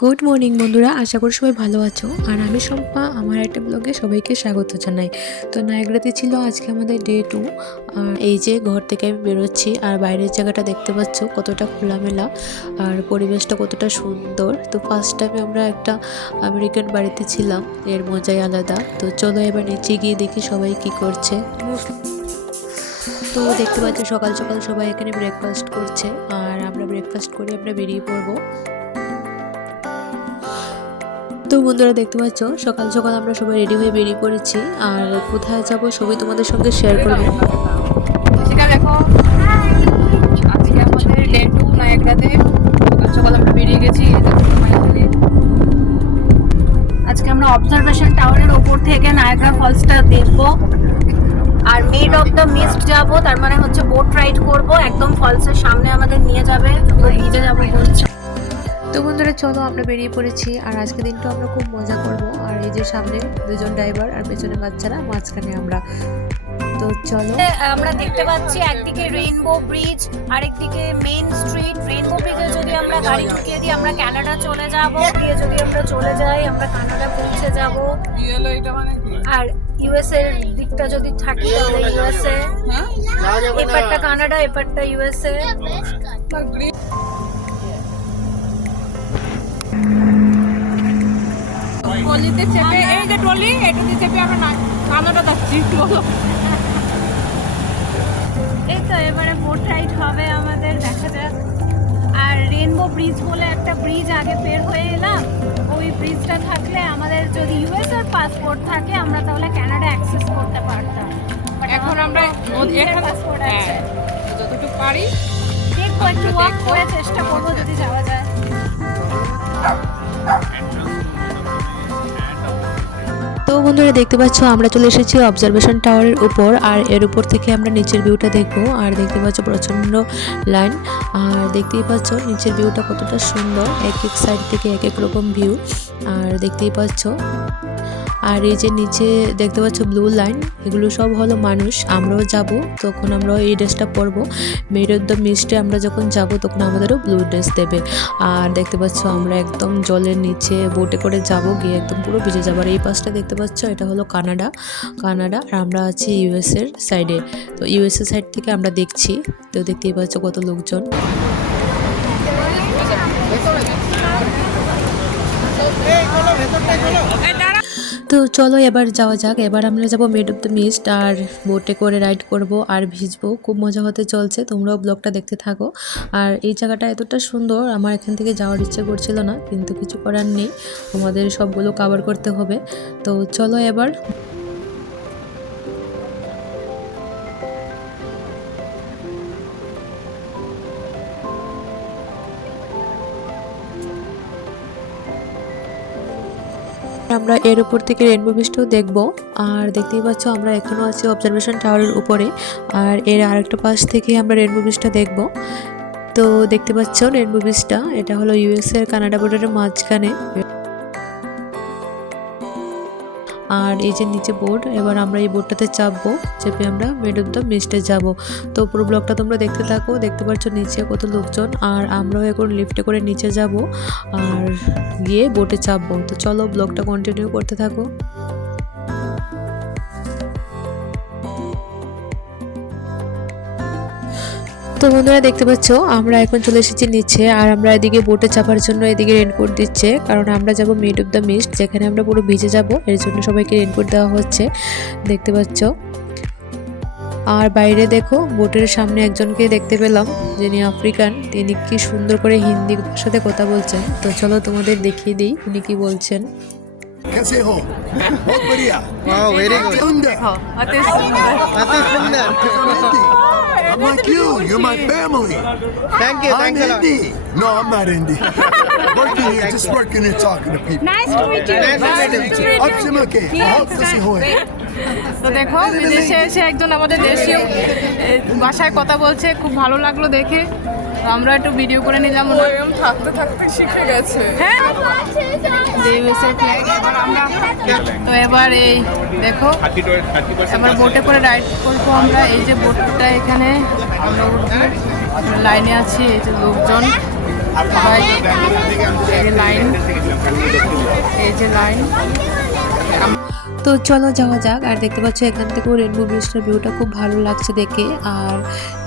Good morning বন্ধুরা, আশা করি সবাই ভালো আছো। আর আমি শম্পা, আমার একটা ব্লগে সবাইকে স্বাগত জানাই। তো নায়াগ্রাতে ছিল আজকে আমাদের ডে 2। আর এই যে ঘর থেকে আমি বেরোচ্ছি, আর বাইরের জায়গাটা দেখতে পাচ্ছ কতটা খোলামেলা আর পরিবেশটা কতটা সুন্দর। তো ফার্স্ট টাইমে আমরা একটা আমেরিকান বাড়িতে ছিলাম, এর মজাই আলাদা। তো চলো এবার নিচে গিয়ে দেখি সবাই কি করছে। তো দেখতে পাচ্ছ সকাল সকাল সবাই এখানে ব্রেকফাস্ট করছে, আর আমরা ব্রেকফাস্ট করে আমরা বেরিয়ে পড়বো। তো বন্ধুরা দেখতে পাচ্ছ সকাল সকাল আমরা সবাই রেডি হয়ে বেরিয়ে পড়েছি, আর কোথায় যাব সবই তোমাদের সঙ্গে শেয়ার করবো। দেখো আজকে আমাদের ডে 2 নায়াগ্রাতে। সকাল সকাল আমরা বেরিয়ে গেছি। আজকে আমরা অবজারভেশন টাওয়ারের ওপর থেকে নায়াগ্রা ফলসটা দেখব, are made of the mist যাব, তার মানে হচ্ছে বোট রাইড করব। একদম ফলসের সামনে আমাদের নিয়ে যাবে, পুরো ভিজে যাবো বলছে। তো বন্ধুরা চলো আমরা বেরিয়ে পড়েছি, আর আজকে দিনটা আমরা খুব মজা করব। আর এই যে সামনে দুজন ড্রাইভার আর পেছনে বাচ্চারা, মাঝখানে আমরা। তো চলো আমরা দেখতে পাচ্ছি একদিকে রেইনবো ব্রিজ, আরেকদিকে মেইন স্ট্রিট। রেইনবো ব্রিজে যদি আমরা গাড়ি ঢুকিয়ে দিই আমরা কানাডা চলে যাব, দিয়ে যদি আমরা চলে যাই আমরা কানাডা পৌঁছে যাব। আর ইউএস এর দিকটা যদি থাকি তাহলে ইউএসএ, এপারটা কানাডা এপারটা ইউএসএ। ট্রলিতে চেপে, এই যে ট্রলি, এটাতে চেপে আমরা কানাডা যাচ্ছি। এই তো এবারে বোট রাইড হবে আমাদের, দেখা যাক। আর রেইনবো ব্রিজ বলে একটা ব্রিজ আগে বের হয়ে এলাম, ওই ব্রিজটা থাকলে আমাদের যদি ইউএস এর পাসপোর্ট থাকে আমরা তাহলে কানাডা অ্যাক্সেস করতে পারতাম। এখন আমরা পাসপোর্ট আছে, যতটুকু পারি দেখবো, একটু ওয়াক করে চেষ্টা করবো যদি যাওয়া যায়। তো বন্ধুরা দেখতে পাচ্ছ আমরা চলে এসেছি অবজারভেশন টাওয়ারের উপর, আর এর উপর থেকে আমরা নিচের ভিউটা দেখবো। আর দেখতে পাচ্ছ প্রচন্ড লাইন, আর দেখতেই পাচ্ছ নিচের ভিউটা কতটা সুন্দর, এক এক সাইড থেকে এক এক রকম ভিউ। আর দেখতেই পাচ্ছ, আর এই যে নিচে দেখতে পাচ্ছ ব্লু লাইন, এগুলো সব হলো মানুষ। আমরাও যাব, তখন আমরাও এই ড্রেসটা পরবো। মেড অফ দ্য মিস্টে আমরা যখন যাব তখন আমাদেরও ব্লু ড্রেস দেবে। আর দেখতে পাচ্ছ আমরা একদম জলের নিচে বোটে করে যাব, গিয়ে একদম পুরো ভিজে যাবো। আর এই পাশটা দেখতে পাচ্ছ এটা হলো কানাডা। আর আমরা আছি ইউএসএর সাইডে। তো ইউএসএ সাইড থেকে আমরা দেখছি। তো দেখতেই পাচ্ছ কত লোকজন। তো চলো এবার যাওয়া যাক। এবার আমরা যাব মেড অফ দ্য মিস্ট, আর বোটে করে রাইড করব আর ভিজবো, খুব মজা হতে চলছে। তোমরাও ব্লগটা দেখতে থাকো। আর এই জায়গাটা এতটা সুন্দর, আমার এখান থেকে যাওয়ার ইচ্ছে করছিল না, কিন্তু কিছু করার নেই, আমাদের সবগুলো কভার করতে হবে। তো চলো এবার। আমরা এর উপর থেকে রেইনবো ব্রিজটাও দেখবো। আর দেখতেই পাচ্ছ আমরা এখনো আছি অবজারভেশন টাওয়ারের উপরে, আর এর আরেকটা পাশ থেকে আমরা রেইনবো ব্রিজটা দেখবো। তো দেখতে পাচ্ছ রেইনবো ব্রিজটা, এটা হলো ইউএসএ আর কানাডা বর্ডারের মাঝখানে। আর এই যে নিচে বোর্ড, এবার আমরা এই বোর্ডটাতে চাপবো, চেপে আমরা মেড অফ দ্য মিস্টে যাব। তো পুরো ব্লগটা তোমরা দেখতে থাকো। দেখতে পাচ্ছ নিচে কত লোকজন, আর আমরাও এখন লিফটে করে নিচে যাব আর গিয়ে বোটে চাপবো। তো চলো ব্লগটা কন্টিনিউ করতে থাকো। তো বন্ধুরা দেখতে পাচ্ছ আমরা এখন চলে এসেছি নিচে, আর আমরা এদিকে বোটে চাপার জন্য এদিকে রেনকোট দিচ্ছে, কারণ আমরা যাব মেড অফ দ্য মিস্ট, যেখানে আমরা পুরো ভিজে যাব, এর জন্য সবাইকে রেনকোট দেওয়া হচ্ছে, দেখতে পাচ্ছ। আর বাইরে দেখো বোটের সামনে একজনকে দেখতে পেলাম, যিনি আফ্রিকান, তিনি কি সুন্দর করে হিন্দি ভাষাতে কথা বলছেন। তো চলো তোমাদের দেখিয়ে দিই উনি কি বলছেন। कैसे हो? बहुत बढ़िया। Wow, very good. सुंदर। অতি সুন্দর। Ati Sundar. I'm like you. You're my family. Thank you. I'm Thanks a lot. Hindi. No, I'm not Hindi. Working here, just working here, talking to people. Nice to meet you. Nice to meet you. अब से मैं के बहुत खुशी हुई। তো দেখো বিদেশে এসে একজন আমাদের দেশীয় ভাষায় কথা বলছে, খুব ভালো লাগলো দেখে। তো আমরা একটু ভিডিও করে নিলাম। থাকতে থাকতে শিখে গেছে। হ্যাঁ, যে USA flag। এবার আমরা, তো এবার এই দেখো এবার বোটে করে রাইড করবো আমরা। এই যে বোটটা এখানে আমরা উঠবো, লাইনে আছি, এই যে লোকজন। এই লাইন, এই যে লাইন। তো চলো যাওয়া যাক। আর দেখতে পাচ্ছ এখান থেকেও রেনবো ব্রিজটার ভিউটা খুব ভালো লাগছে দেখে। আর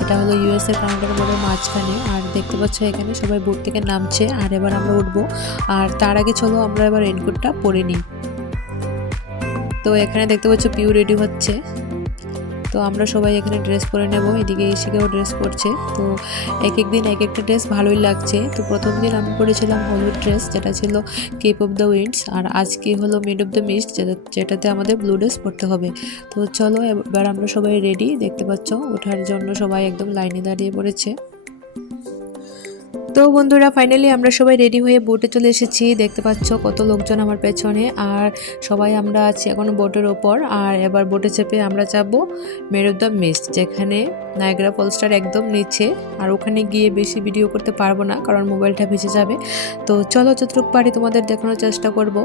এটা হলো ইউএস এর কানাডার বর্ডার মাঝখানে। আর দেখতে পাচ্ছ এখানে সবাই বোট থেকে নামছে আর এবার আমরা উঠবো। আর তার আগে চলো আমরা এবার রেনকোটটা পরে নিই। তো এখানে দেখতে পাচ্ছ পিউ রেডি হচ্ছে। তো আমরা সবাই এখানে ড্রেস পরে নেব। এদিকে এসেকেও ড্রেস পরছে। তো এক এক দিন এক একটা ড্রেস ভালোই লাগছে। তো প্রথম দিন আমি পরেছিলাম হলুদ ড্রেস, যেটা ছিল কেপ অফ দ্য উইন্ডস। আর আজকে হলো মেড অফ দ্য মিস্ট, যেটাতে আমাদের ব্লু ড্রেস পরতে হবে। তো চলো এবার আমরা সবাই রেডি। দেখতে পাচ্ছ ওঠার জন্য সবাই একদম লাইনে দাঁড়িয়ে পড়েছে। তো বন্ধুরা ফাইনালি আমরা সবাই রেডি হয়ে বোটে চলে এসেছি। দেখতে পাচ্ছ কত লোকজন আমার পেছনে। আর সবাই আমরা আছি এখন বোটের ওপর। আর এবার বোটে চেপে আমরা যাবো মেড অফ দ্য মিস্ট, যেখানে নায়াগ্রা ফলসটার একদম নিচে। আর ওখানে গিয়ে বেশি ভিডিও করতে পারবো না, কারণ মোবাইলটা ভিজে যাবে। তো চলো যতটুকু পারি তোমাদের দেখানোর চেষ্টা করব।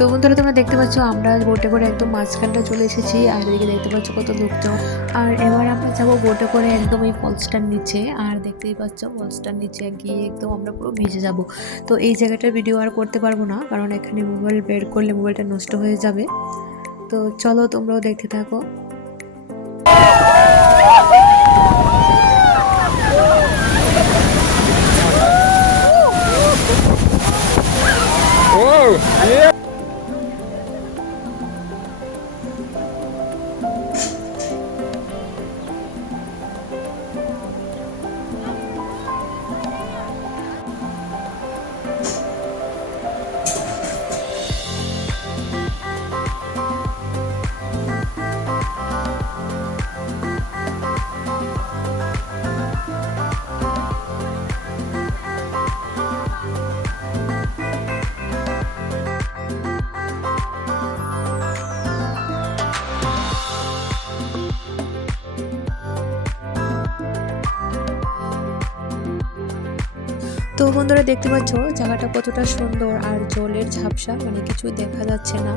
তো বন্ধুরা তোমরা দেখতে পাচ্ছ আমরা বোটে করে একদম মাঝখানটা চলে এসেছি। আর এদিকে দেখতে পাচ্ছ কত লোকজন। আর এবার আমরা যাবো বোটে করে একদম এই ফলসটার নিচে। আর দেখতেই পাচ্ছ ফলসটার নিচে গিয়ে একদম আমরা পুরো ভিজে যাব। তো এই জায়গাটার ভিডিও আর করতে পারবো না, কারণ এখানে মোবাইল বের করলে মোবাইলটা নষ্ট হয়ে যাবে। তো চলো তোমরাও দেখতে থাকো। তো বন্ধুরা দেখতে পাচ্ছ জায়গাটা কতটা সুন্দর। আর জলের ঝাপসা, মানে কিছুই দেখা যাচ্ছে না।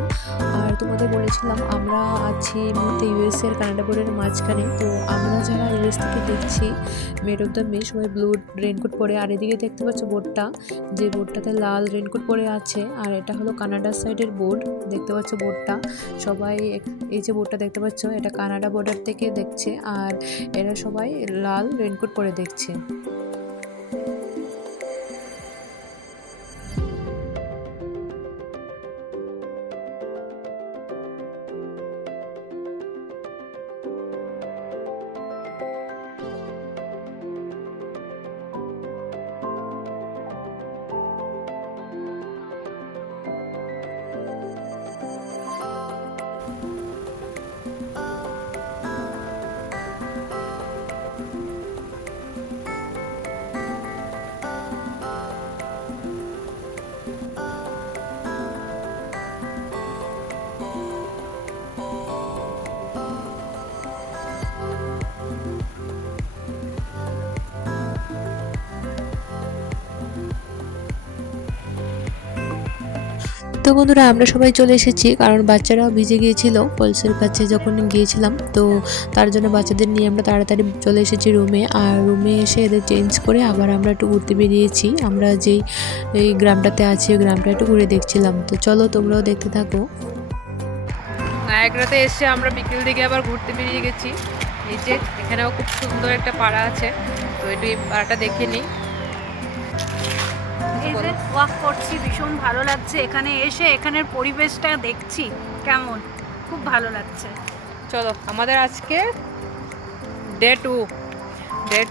আর তোমাদের বলেছিলাম আমরা আছি মুহূর্তে ইউএস এর কানাডা বর্ডারের মাঝখানে। তো আমরা যারা ইউএস থেকে দেখছি মেড অফ দ্য মিস্ট, ওই ব্লু রেনকোট পরে। আর এদিকে দেখতে পাচ্ছ বোটটা, যে বোটটাতে লাল রেনকোট পরে আছে। আর এটা হলো কানাডা সাইডের বোট। দেখতে পাচ্ছ বোটটা সবাই, এই যে বোটটা দেখতে পাচ্ছ এটা কানাডা বর্ডার থেকে দেখছে। আর এরা সবাই লাল রেনকোট পরে দেখছে। তো বন্ধুরা আমরা সবাই চলে এসেছি, কারণ বাচ্চারাও ভিজে গিয়েছিল ফলসের কাছে যখন গিয়েছিলাম। তো তার জন্য বাচ্চাদের নিয়ে আমরা তাড়াতাড়ি চলে এসেছি রুমে। আর রুমে এসে এদের চেঞ্জ করে আবার আমরা একটু ঘুরতে বেরিয়েছি। আমরা যেই এই গ্রামটাতে আছি ওই গ্রামটা একটু ঘুরে দেখছিলাম। তো চলো তোমরাও দেখতে থাকো। নায়াগ্রাতে এসে আমরা বিকেল দিকে আবার ঘুরতে বেরিয়ে গেছি। এই যে এখানেও খুব সুন্দর একটা পাড়া আছে, তো একটু এই পাড়াটা দেখে নিই। এই যে ওয়াক করছি, ভীষণ ভালো লাগছে এখানে এসে। এখানের পরিবেশটা দেখছি কেমন, খুব ভালো লাগছে। চলো আমাদের আজকে ডে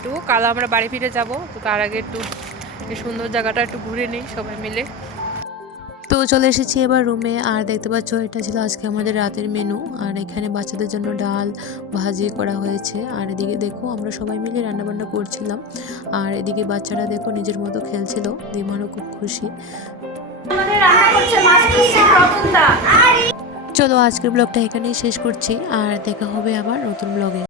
2 কাল আমরা বাড়ি ফিরে যাব। তো তার আগে একটু এই সুন্দর জায়গাটা একটু ঘুরে নিই সবাই মিলে। তো চলে এসেছি এবার রুমে, আর দেখতে পাচ্ছ এটা ছিল আজকে আমাদের রাতের মেনু। আর এখানে বাচ্চাদের জন্য ডাল ভাজি করা হয়েছে, আর এদিকে দেখো আমরা সবাই মিলে রান্নাবান্না করছিলাম। আর এদিকে বাচ্চারা দেখো নিজের মতো খেলছিল, দিমানও খুব খুশি। আমাদের রান্না করছে মাস্টার শেফ রতনদা। চলো আজকের ব্লগটা এখানেই শেষ করছি, আর দেখা হবে আবার নতুন ব্লগে।